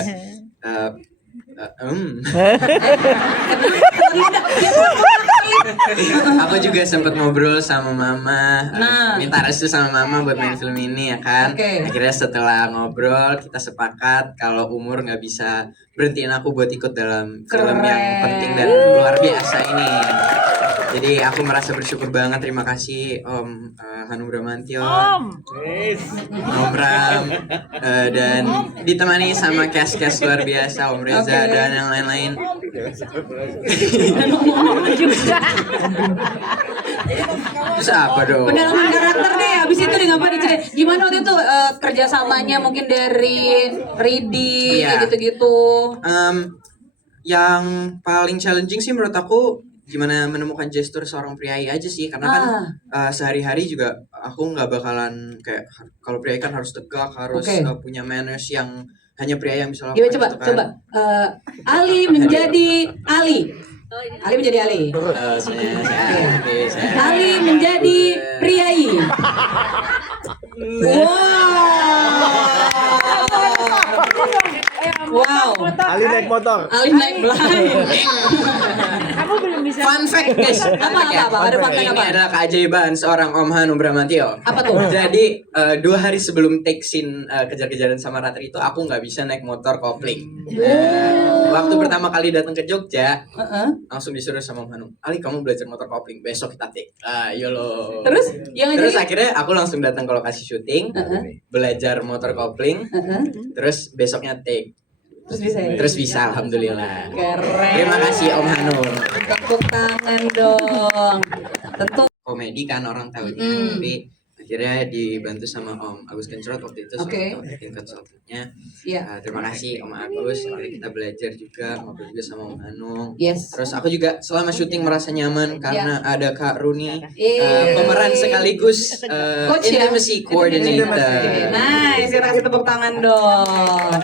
aku juga sempat ngobrol sama mama, minta restu sama mama buat main film ini ya kan. Akhirnya setelah ngobrol kita sepakat kalau umur nggak bisa berhentiin aku buat ikut dalam film yang penting dan luar biasa ini. Jadi aku merasa bersyukur banget, terima kasih Om Hanung Bramantyo, Om Bram, dan ditemani sama cast luar biasa Om Reza dan yang lain-lain. Terus apa dong? pendalaman karakter deh, abis itu nih ngapain diceritain? Gimana waktu itu kerjasamanya mungkin dari Ridi gitu-gitu? Yang paling challenging sih menurut aku gimana menemukan gestur seorang priai aja sih, karena kan sehari-hari juga aku nggak bakalan kayak kalau priai kan harus tegak, harus punya manners yang hanya pria yang bisa lakukan. Coba Ali menjadi Ali. Ali menjadi Ali. Ali menjadi priai. Wow. Ali naik motor. Ali naik belai. Aku belum bisa. Fun fact guys. Apa? Ada fakta Ini apa? adalah keajaiban seorang Om Hanung Bramantyo. Apa tuh? Jadi 2 hari sebelum take scene kejar-kejaran sama Ratri itu aku nggak bisa naik motor kopling. Waktu pertama kali datang ke Jogja, langsung disuruh sama Om Hanung, Ali kamu belajar motor kopling, besok kita take. Yolo. Terus akhirnya aku langsung datang ke lokasi syuting, belajar motor kopling, terus besoknya take. Terus bisa, alhamdulillah. Keren. Terima kasih Om Hanung. Tepuk tangan dong. Tentu. Komedi kan orang tahunya, tapi akhirnya dibantu sama Om Agus Kencrot waktu itu Oke. sebagai acting consultant-nya. Iya. Terima kasih Om Agus, akhirnya kita belajar juga, ngobrol juga sama Om Anung. Yes. Terus aku juga selama syuting merasa nyaman karena ada Kak Runi, Iya. pemeran sekaligus Coach ya? intimacy coordinator. Nice, kita kasih tepuk tangan dong.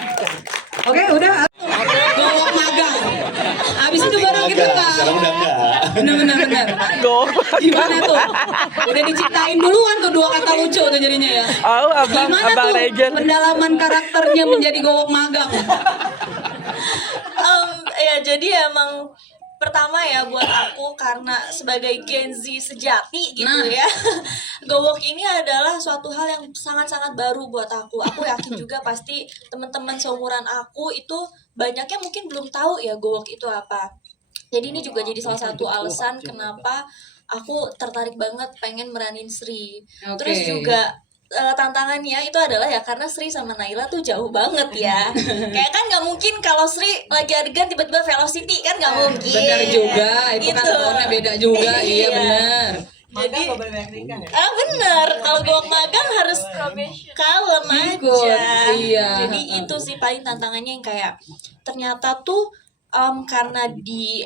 Oke, udah. Gowok magang. Habis itu baru kita Sekarang udah enggak. bener. Gimana tuh? Udah diciptain duluan tuh 2 kata lucu tuh jadinya ya. Oh, Gimana abang tuh Regen. pendalaman karakternya menjadi gowok magang? Ya jadi emang pertama ya buat aku karena sebagai Gen Z sejati gitu ya, gowok ini adalah suatu hal yang sangat-sangat baru buat aku. Aku yakin juga pasti teman-teman seumuran aku itu banyaknya mungkin belum tahu ya gowok itu apa. Jadi ini juga jadi salah satu alasan kenapa aku tertarik banget pengen meranin Sri. Terus juga tantangannya itu adalah ya karena Sri sama Naila tuh jauh banget ya. Kayak kan nggak mungkin kalau Sri lagi adegan tiba-tiba velocity kan nggak mungkin. Benar juga, itu kan Gitu. tonnya beda juga, iya benar. Jadi bener, kalau gowok magang harus kalem Ikut, aja. iya. Jadi itu sih paling tantangannya yang kayak ternyata tuh karena di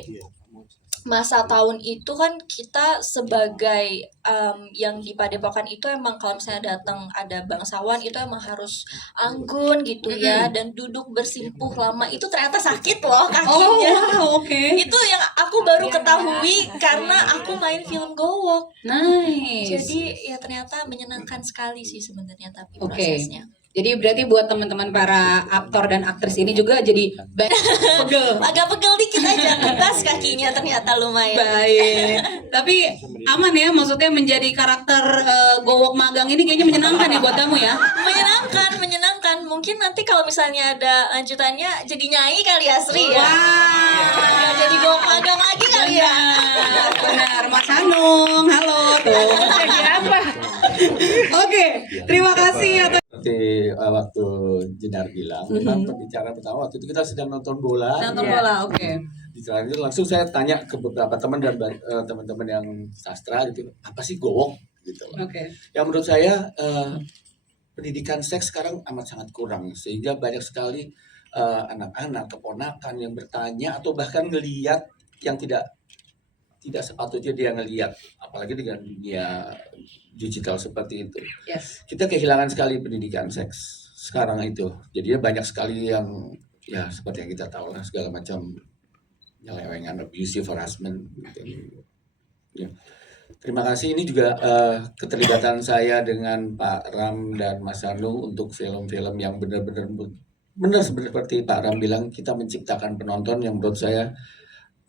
masa tahun itu kan kita sebagai yang di Padepokan itu emang kalau misalnya datang ada bangsawan itu emang harus anggun gitu ya, dan duduk bersimpuh lama itu ternyata sakit loh kakinya. Oh, oke. Itu yang aku baru ketahui karena aku main film gowok. Nice. Jadi ya ternyata menyenangkan sekali sih sebenarnya tapi Oke. prosesnya. Jadi berarti buat teman-teman para aktor dan aktris ini juga jadi pegel. Agak pegel dikit aja, ngegas kakinya ternyata lumayan. Baik. Tapi aman ya, maksudnya menjadi karakter gowok magang ini kayaknya menyenangkan ya buat kamu ya? Menyenangkan. Mungkin nanti kalau misalnya ada lanjutannya jadi nyai kali ya Sri ya. Nggak jadi gowok magang lagi kali ya. Benar, Mas Hanung. Halo tuh. Oke, terima kasih atas Seperti waktu Jenar bilang, memang pembicaraan pertama waktu itu kita sedang nonton bola. nonton bola, oke. Bicara itu langsung saya tanya ke beberapa teman dan teman-teman yang sastra gitu, apa sih gowok gitu loh. Oke. Yang menurut saya pendidikan seks sekarang amat sangat kurang sehingga banyak sekali anak-anak keponakan yang bertanya atau bahkan ngeliat yang tidak sepatutnya dia ngeliat, apalagi dengan dunia digital seperti itu. Yes. Kita kehilangan sekali pendidikan seks sekarang itu. Jadinya banyak sekali yang ya seperti yang kita tahu lah segala macam nyelewengan, abusive harassment. Gitu. Ya. Terima kasih, ini juga keterlibatan saya dengan Pak Ram dan Mas Hanung untuk film-film yang benar seperti Pak Ram bilang, kita menciptakan penonton yang menurut saya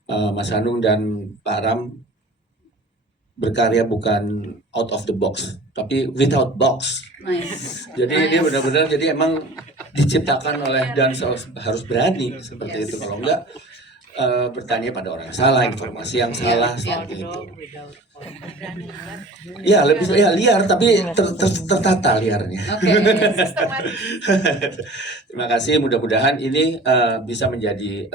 Mas Hanung dan Pak Ram berkarya bukan out of the box, tapi without box. Nice. Jadi dia benar-benar jadi emang diciptakan oleh dan harus berani seperti itu. Kalau enggak bertanya pada orang yang salah, informasi yang salah seperti itu. Ya lebih liar tapi tertata liarnya. Oke. Terima kasih. Mudah-mudahan ini bisa menjadi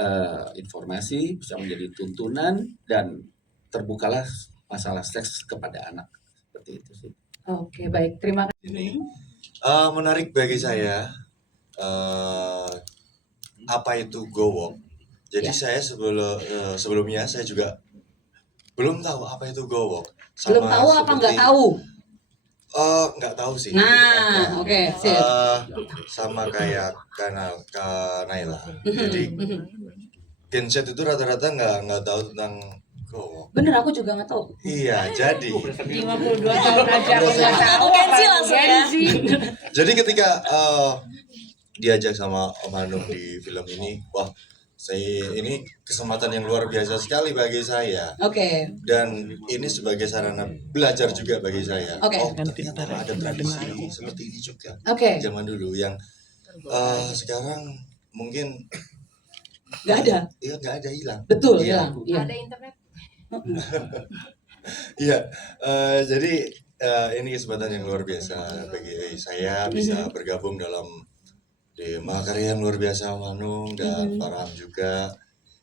informasi, bisa menjadi tuntunan dan terbukalah masalah seks kepada anak seperti itu sih. Oke, baik. Terima kasih. Ini menarik bagi saya apa itu gowok. Jadi saya sebelumnya saya juga belum tahu apa itu gowok. Belum tahu apa nggak tahu? Nggak tahu sih. Nah, oke. Sip. Sama kayak Naila. Jadi Gen Z itu rata-rata nggak tahu tentang gowok. Bener, aku juga nggak tahu. Iya, jadi 52 tahun aja aku nggak tahu. Gensi langsung ya. jadi ketika diajak sama Om Hanung di film ini, wah, ini kesempatan yang luar biasa sekali bagi saya. Oke. Dan ini sebagai sarana belajar juga bagi saya. Oke. Oh, ternyata ada tradisi seperti ini juga. Oke. Zaman dulu yang sekarang mungkin Nggak ada. Iya, nggak ada, hilang. Betul, Iya. hilang. Iya. Ada internet. Iya, jadi ini kesempatan yang luar biasa bagi saya bisa bergabung dalam di mahakarya yang luar biasa Manung dan Farham juga.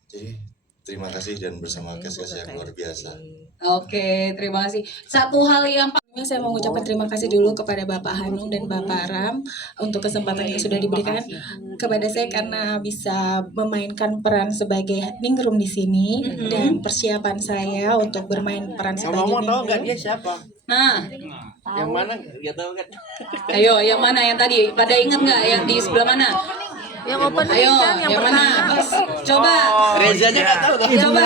Jadi terima kasih dan bersama kes yang luar biasa. Oke, terima kasih. Satu hal yang Saya mau mengucapkan terima kasih dulu kepada Bapak Hanung dan Bapak Ram untuk kesempatan yang sudah diberikan kepada saya karena bisa memainkan peran sebagai Ningrum di sini dan persiapan saya untuk bermain peran sebagai Ngomong tahu nggak Ningrum. dia siapa? Nah, Yang mana? Dia tahu kan? ayo yang mana yang tadi? Pada ingat nggak yang di sebelah mana? Yang open Ayo, yang mana? Coba. Reza aja nggak tahu. Coba.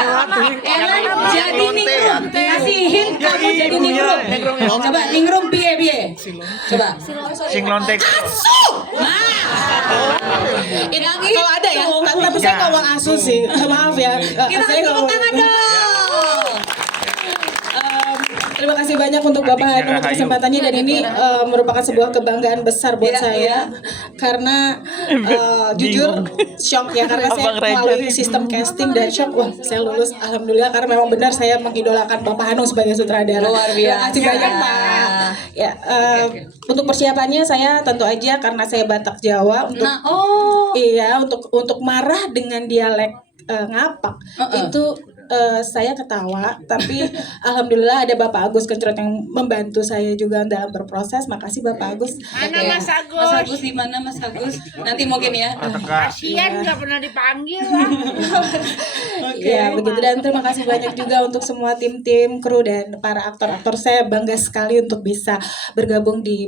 Ellen jadi Ningrum. Kasihin kamu jadi Ningrum. Coba Ningrum piye. Coba. Singlon tek. Ini Kalau ada ya, tapi saya nggak mau asus sih. Maaf ya. Kita Saya kasih nggak tepuk mau. tangan dong. Terima kasih banyak untuk Bapak Hanung untuk kesempatannya dan ini merupakan sebuah kebanggaan besar buat saya karena jujur shock ya karena saya melalui sistem casting dan shock wah saya lulus alhamdulillah karena memang benar saya mengidolakan Bapak Hanung sebagai sutradara. Luar Terima biasa. kasih banyak Pak. Ya untuk persiapannya saya tentu aja karena saya Batak Jawa untuk iya untuk marah dengan dialek ngapak itu saya ketawa tapi alhamdulillah ada Bapak Agus Kencrot yang membantu saya juga dalam berproses. Makasih Bapak Agus. Mana Mas Agus? Mas Agus di mana Mas Agus? Nanti mungkin ya. Kasian nggak pernah dipanggil lah. Ya begitu dan terima kasih banyak juga untuk semua tim-tim kru dan para aktor-aktor. Saya bangga sekali untuk bisa bergabung di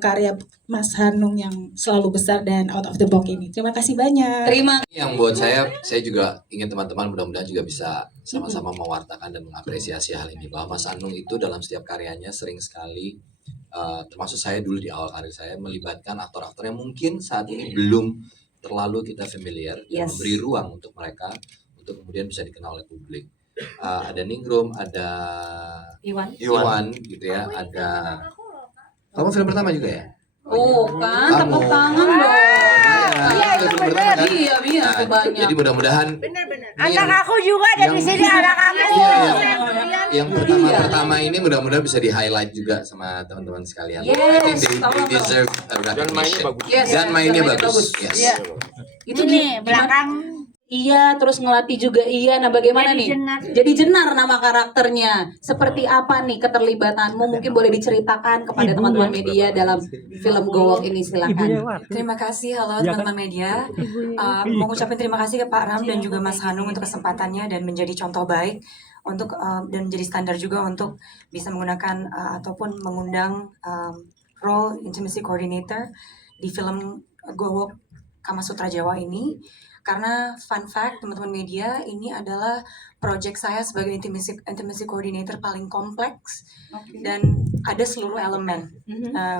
karya Mas Hanung yang selalu besar dan out of the box ini. Terima kasih banyak. Yang buat saya juga ingin teman-teman mudah-mudahan juga bisa sama-sama mewartakan dan mengapresiasi hal ini bahwa Mas Hanung itu dalam setiap karyanya sering sekali termasuk saya dulu di awal karir saya melibatkan aktor-aktor yang mungkin saat ini belum terlalu kita familiar dan memberi ruang untuk mereka untuk kemudian bisa dikenal oleh publik. Ada Ningrum, ada Iwan gitu ya, ada kamu film pertama juga ya? Oh kan, tepuk tangan dong. Iya itu benar. Iya, banyak. Jadi mudah-mudahan Anak aku juga ada di sini anak aku. yang pertama ini mudah-mudahan bisa di highlight juga sama teman-teman sekalian. Yes, I think they tolong. deserve a recognition. Yes, Dan mainnya mainnya bagus. bagus. Yes. Iya. Itu Ini belakang. Iya, terus ngelatih juga iya. Nah, bagaimana Jadi nih? Jenar. Jadi Jenar nama karakternya. Seperti apa nih keterlibatanmu? Mungkin boleh diceritakan kepada teman-teman media dalam film Gowok ini, silakan. Terima kasih, halo teman-teman media. Mau ngucapin terima kasih ke Pak Ram dan juga Mas Hanung untuk kesempatannya dan menjadi contoh baik untuk dan menjadi standar juga untuk bisa menggunakan ataupun mengundang role intimacy coordinator di film Gowok Kamasutra Jawa ini. Karena fun fact teman-teman media, ini adalah project saya sebagai intimacy coordinator paling kompleks dan ada seluruh elemen,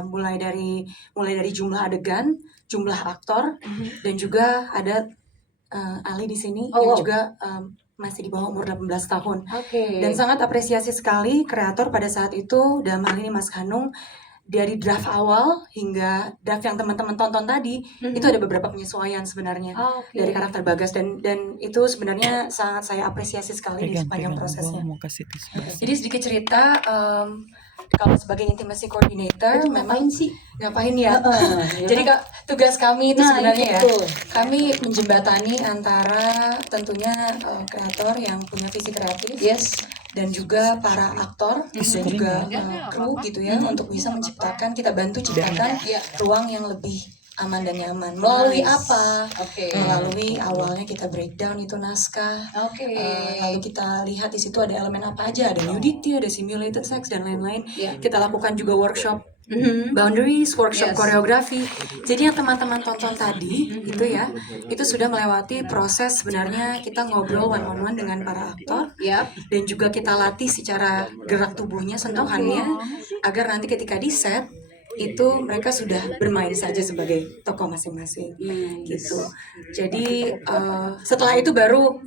mulai dari jumlah adegan, jumlah aktor, dan juga ada Ali di sini yang juga masih di bawah umur 18 tahun. Dan sangat apresiasi sekali kreator pada saat itu, dalam hal ini Mas Hanung. Dari draft awal hingga draft yang teman-teman tonton tadi itu ada beberapa penyesuaian sebenarnya dari karakter Bagas dan itu sebenarnya sangat saya apresiasi sekali di sepanjang prosesnya. Jadi sedikit cerita kalau sebagai intimacy coordinator memang ngapain ya? Jadi tugas kami itu sebenarnya ya kami menjembatani antara tentunya kreator yang punya visi kreatif dan juga para aktor dan juga kru gitu ya untuk bisa menciptakan, kita bantu ciptakan ruang yang lebih aman dan nyaman. Melalui apa? Melalui awalnya kita breakdown itu naskah. Lalu kita lihat di situ ada elemen apa aja, ada nudity, ada simulated sex dan lain-lain. Kita lakukan juga workshop boundaries, workshop koreografi. Jadi yang teman-teman tonton tadi itu ya, itu sudah melewati proses sebenarnya kita ngobrol one on one dengan para aktor dan juga kita latih secara gerak tubuhnya, sentuhannya agar nanti ketika di set itu mereka sudah bermain saja sebagai tokoh masing-masing gitu. Jadi setelah itu baru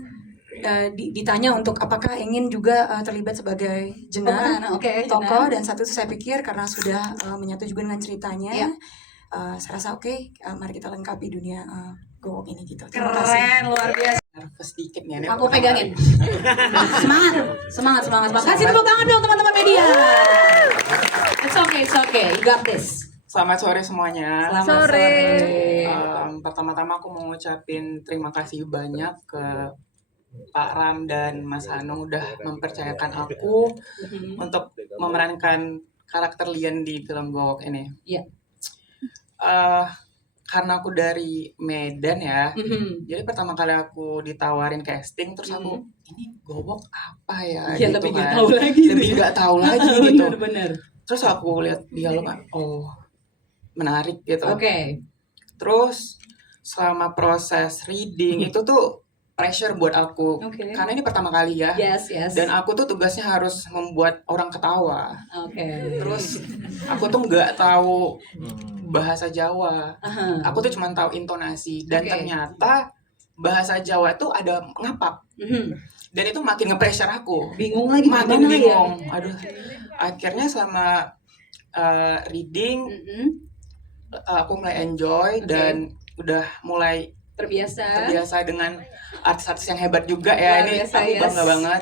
ditanya untuk apakah ingin juga terlibat sebagai Jenar tokoh dan satu itu saya pikir karena sudah menyatu juga dengan ceritanya saya rasa mari kita lengkapi dunia Gowok ini gitu. Terima kasih. Keren, luar biasa. Nervous dikit nih. Aku pegangin. Semangat. Kasih tepuk tangan dong teman-teman media. It's okay. You got this. Selamat sore semuanya. Selamat sore. Pertama-tama aku mau ngucapin terima kasih banyak ke Pak Ram dan Mas Hanung udah mempercayakan aku untuk memerankan karakter Lian di film Gowok ini. Iya. Karena aku dari Medan ya, jadi pertama kali aku ditawarin casting, terus aku ini Gowok apa ya? Iya, gitu tapi nggak kan. tahu lagi. Lebih nggak tahu lagi gitu. Bener. Terus aku lihat dialog, oh menarik gitu. Oke. Terus selama proses reading itu tuh pressure buat aku, karena ini pertama kali ya. Yes. Dan aku tuh tugasnya harus membuat orang ketawa. Oke. Terus aku tuh nggak tahu bahasa Jawa. Aku tuh cuma tahu intonasi. Dan ternyata bahasa Jawa tuh ada ngapak. Dan itu makin nge-pressure aku. Bingung lagi makin gimana bingung. ya? Aduh. Akhirnya selama reading aku mulai enjoy dan udah mulai terbiasa dengan artis-artis yang hebat juga ya. Ini Biasa, aku bangga banget.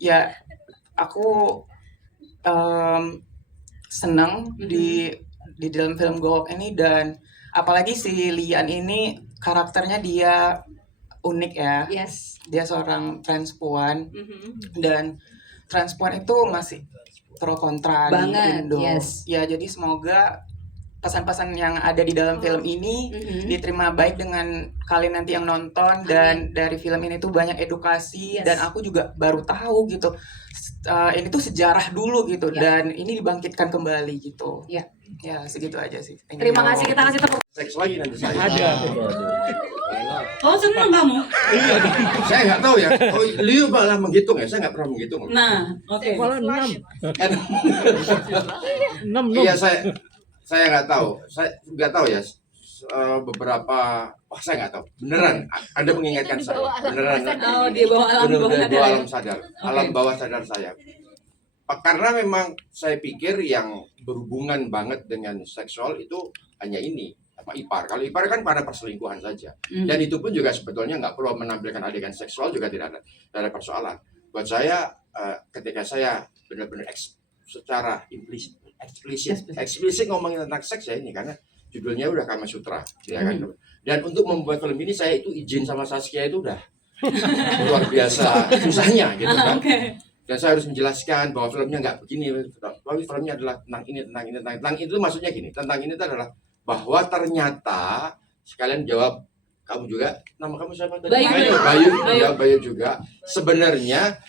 Ya, aku senang di dalam film Gowok ini, dan apalagi si Lian ini karakternya dia unik ya. Yes. Dia seorang transpuan dan transpuan itu masih pro kontra Banget, di Indo. yes. Ya, jadi semoga pesan-pesan yang ada di dalam film ini diterima baik dengan kalian nanti yang nonton, dan dari film ini tuh banyak edukasi. Dan aku juga baru tahu gitu ini tuh sejarah dulu gitu, dan ini dibangkitkan kembali gitu. Ya, segitu aja sih. Thank you. Terima kasih, kita kasih tepuk. Seks lagi nanti saya. Ada. Oh, senang kamu? Saya nggak tahu ya. Oh, Liu malah menghitung ya. Saya nggak pernah menghitung. Nah, oke. Malah 6. Iya, saya nggak tahu. Saya nggak tahu ya. Beberapa, saya nggak tahu. Beneran, Anda mengingatkan saya. Beneran. Oh, dia bawa alam bawah Bener-bener sadar. bawa alam sadar. Alam bawah sadar saya. Karena memang saya pikir yang berhubungan banget dengan seksual itu hanya ini, apa ipar. Kalau ipar kan pada perselingkuhan saja. Dan itu pun juga sebetulnya nggak perlu menampilkan adegan seksual, juga tidak ada persoalan. Buat saya, ketika saya benar-benar secara eksplisit ngomongin tentang seks ya ini, karena judulnya udah Kama Sutra, ya kan. Dan untuk membuat film ini saya itu izin sama Saskia itu udah luar biasa susahnya gitu kan. Dan saya harus menjelaskan bahwa filmnya nggak begini, bahwa filmnya adalah tentang ini, tentang itu maksudnya gini, tentang ini itu adalah bahwa ternyata, sekalian jawab, kamu juga, nama kamu siapa tadi? Bayu juga. Sebenarnya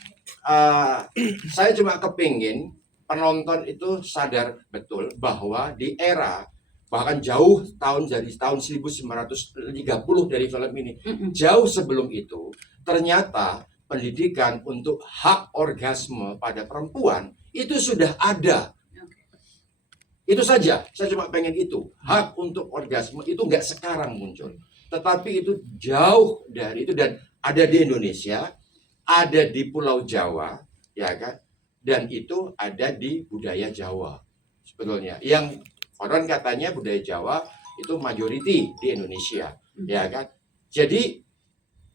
saya cuma kepingin penonton itu sadar betul bahwa di era bahkan jauh dari tahun 1930 dari film ini, jauh sebelum itu ternyata pendidikan untuk hak orgasme pada perempuan itu sudah ada. Itu saja, saya cuma pengen itu. Hak untuk orgasme itu nggak sekarang muncul, tetapi itu jauh dari itu, dan ada di Indonesia, ada di Pulau Jawa, ya kan? Dan itu ada di budaya Jawa sebetulnya. Yang konon katanya budaya Jawa itu majority di Indonesia, ya kan? Jadi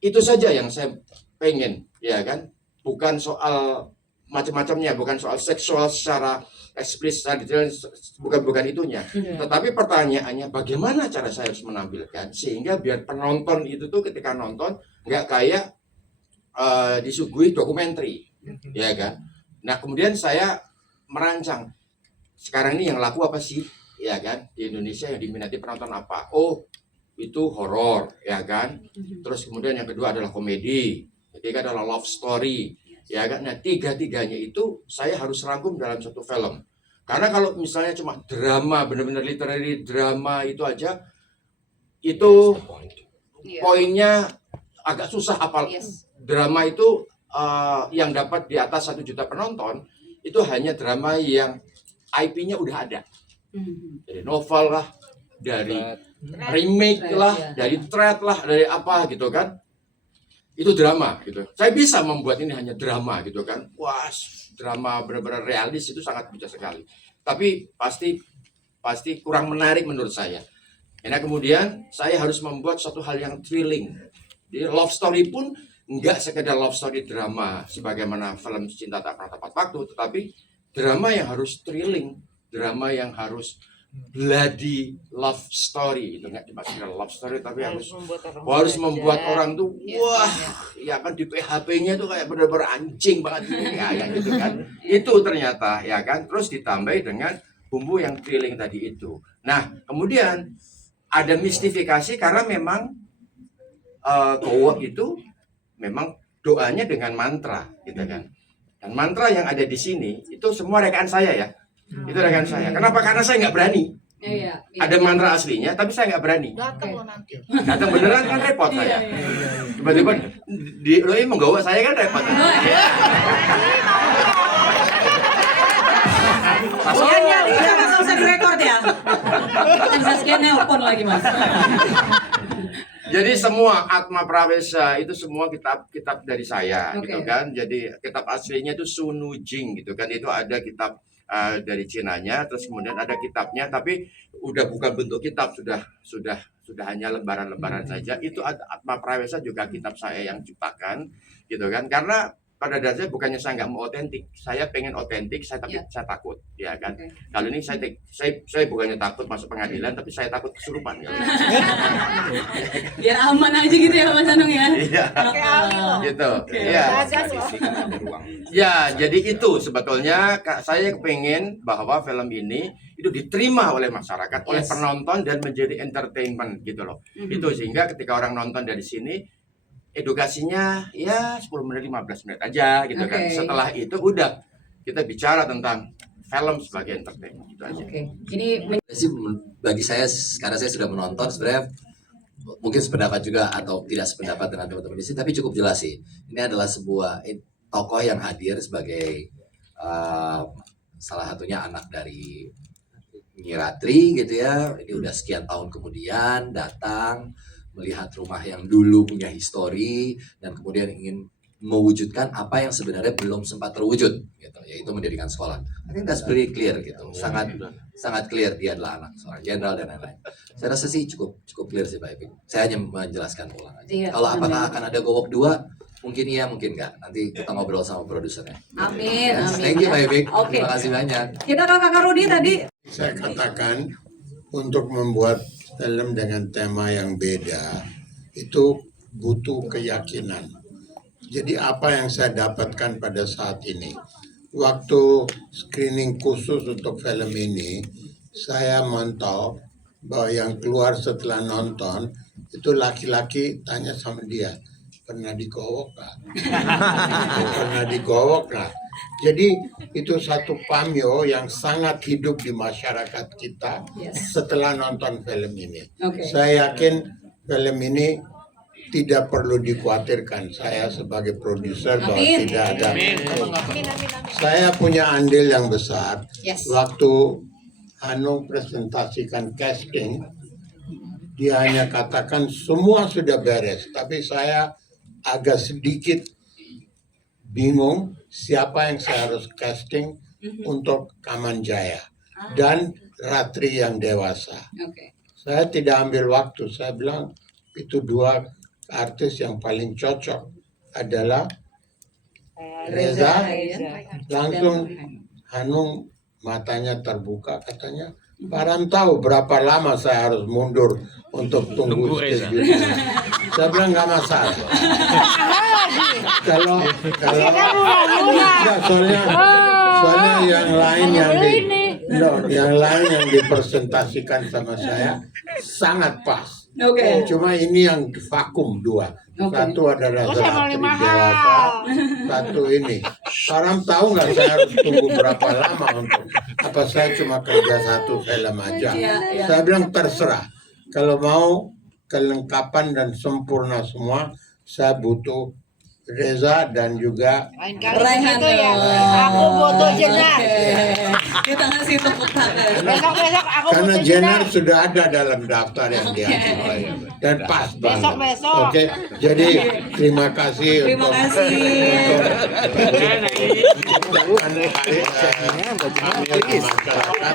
itu saja yang saya pengen, ya kan? Bukan soal macam-macamnya, bukan soal seksual secara eksplisit, bukan itunya. Tetapi pertanyaannya, bagaimana cara saya harus menampilkan sehingga biar penonton itu tuh ketika nonton nggak kayak disuguhi dokumenter, ya kan? Nah, kemudian saya merancang sekarang ini yang laku apa sih, ya kan? Di Indonesia yang diminati penonton apa? Oh, itu horor, ya kan? Terus kemudian yang kedua adalah komedi, ketiga adalah love story, ya kan? Nah, tiga-tiganya itu saya harus rangkum dalam satu film. Karena kalau misalnya cuma drama, benar-benar literary drama itu aja, itu poinnya agak susah apal. Drama itu yang dapat di atas 1 juta penonton itu hanya drama yang IP-nya udah ada, dari novel lah, dari remake lah, dari thread lah, dari apa gitu kan, itu drama gitu. Saya bisa membuat ini hanya drama gitu kan, wah drama benar-benar realis, itu sangat bisa sekali, tapi pasti kurang menarik menurut saya. Karena kemudian saya harus membuat suatu hal yang thrilling. Di love story pun nggak sekedar love story drama sebagaimana film Cinta Tak Pernah Tepat Waktu, tetapi drama yang harus thrilling, drama yang harus bloody love story, itu nggak cuma sekedar love story tapi harus membuat orang tuh wah ya kan di PHP-nya tuh kayak bener-bener anjing banget ya gitu kan. Itu ternyata ya kan, terus ditambah dengan bumbu yang thrilling tadi itu. Nah kemudian ada mistifikasi karena memang Gowok itu memang doanya dengan mantra gitu kan. Dan mantra yang ada di sini itu semua rekaan saya ya. Itu rekaan saya. Kenapa? Karena saya nggak berani. Ada mantra aslinya, tapi saya nggak berani. Datang beneran kan repot saya. Tiba-tiba lo ini menggawa saya kan repot. Jangan usah direkord ya. Saskia nelpon lagi mas. Jadi semua Atma Prawesa itu semua kitab dari saya gitu kan. Jadi kitab aslinya itu Sunu Jing gitu kan. Itu ada kitab dari Cinanya, terus kemudian ada kitabnya, tapi udah bukan bentuk kitab, sudah hanya lembaran-lembaran saja. Itu Atma Prawesa juga kitab saya yang ciptakan, gitu kan? Karena pada dasarnya bukannya saya nggak mau otentik, saya pengen otentik, saya takut, ya kan? Kali ini saya bukannya takut masuk pengadilan, tapi saya takut kesurupan. Ya. Biar aman aja gitu ya Mas Anung ya. Iya, gitu. Iya. Ya, jadi itu sebetulnya saya pengen bahwa film ini itu diterima oleh masyarakat, oleh penonton dan menjadi entertainment gitu loh. Itu sehingga ketika orang nonton dari sini edukasinya ya 10 menit 15 menit aja gitu kan. Setelah itu udah kita bicara tentang film sebagai entertainment gitu aja. Ini bagi saya karena saya sudah menonton sebenarnya mungkin sependapat juga atau tidak sependapat dengan teman-teman di sini, tapi cukup jelas sih. Ini adalah sebuah tokoh yang hadir sebagai salah satunya anak dari Nyiratri gitu ya. Ini udah sekian tahun kemudian datang melihat rumah yang dulu punya histori dan kemudian ingin mewujudkan apa yang sebenarnya belum sempat terwujud gitu, yaitu mendirikan sekolah. I think that's very clear gitu. Sangat clear dia adalah anak seorang jenderal dan lain-lain. Saya rasa sih cukup clear sih Pak Epik. Saya hanya menjelaskan ulang aja. Kalau apakah akan ada Gowok 2? Mungkin iya, mungkin enggak. Nanti kita ngobrol sama produsernya. Amin. Thank you Pak Epik. Terima kasih banyak. Kita ke Kakak Rudi tadi. Saya katakan untuk membuat film dengan tema yang beda itu butuh keyakinan. Jadi apa yang saya dapatkan pada saat ini, waktu screening khusus untuk film ini, saya mantau bahwa yang keluar setelah nonton itu laki-laki tanya sama dia, pernah digowok nggak? Pernah digowok nggak? Jadi itu satu pamyo yang sangat hidup di masyarakat kita setelah nonton film ini. Saya yakin film ini tidak perlu dikhawatirkan. Saya sebagai produser bahwa tidak ada. Saya punya andil yang besar. Waktu Hanung presentasikan casting, dia hanya katakan semua sudah beres, tapi saya agak sedikit bingung siapa yang saya harus casting untuk Kamanjaya dan Ratri yang dewasa. Saya tidak ambil waktu, saya bilang itu dua artis yang paling cocok adalah Reza. Langsung Hanung matanya terbuka, katanya Pak Ram tahu berapa lama saya harus mundur untuk tunggu schedule. Saya bilang nggak masalah. Kalau soalnya yang lain yang dipresentasikan sama saya sangat pas. Cuma ini yang vakum dua. Satu adalah Ratri dewasa, satu ini. Orang tahu nggak saya harus tunggu berapa lama untuk apa, saya cuma kerja satu film aja. Saya bilang terserah. Kalau mau kelengkapan dan sempurna semua, saya butuh Reza dan juga Raihan. Aku foto Jenar. Kita ngasih tepuk tangan. Besok aku karena foto Jenar sudah ada dalam daftar yang diajukan dan pas banget. Besok. Oke, jadi terima kasih Terima kasih. masyarakat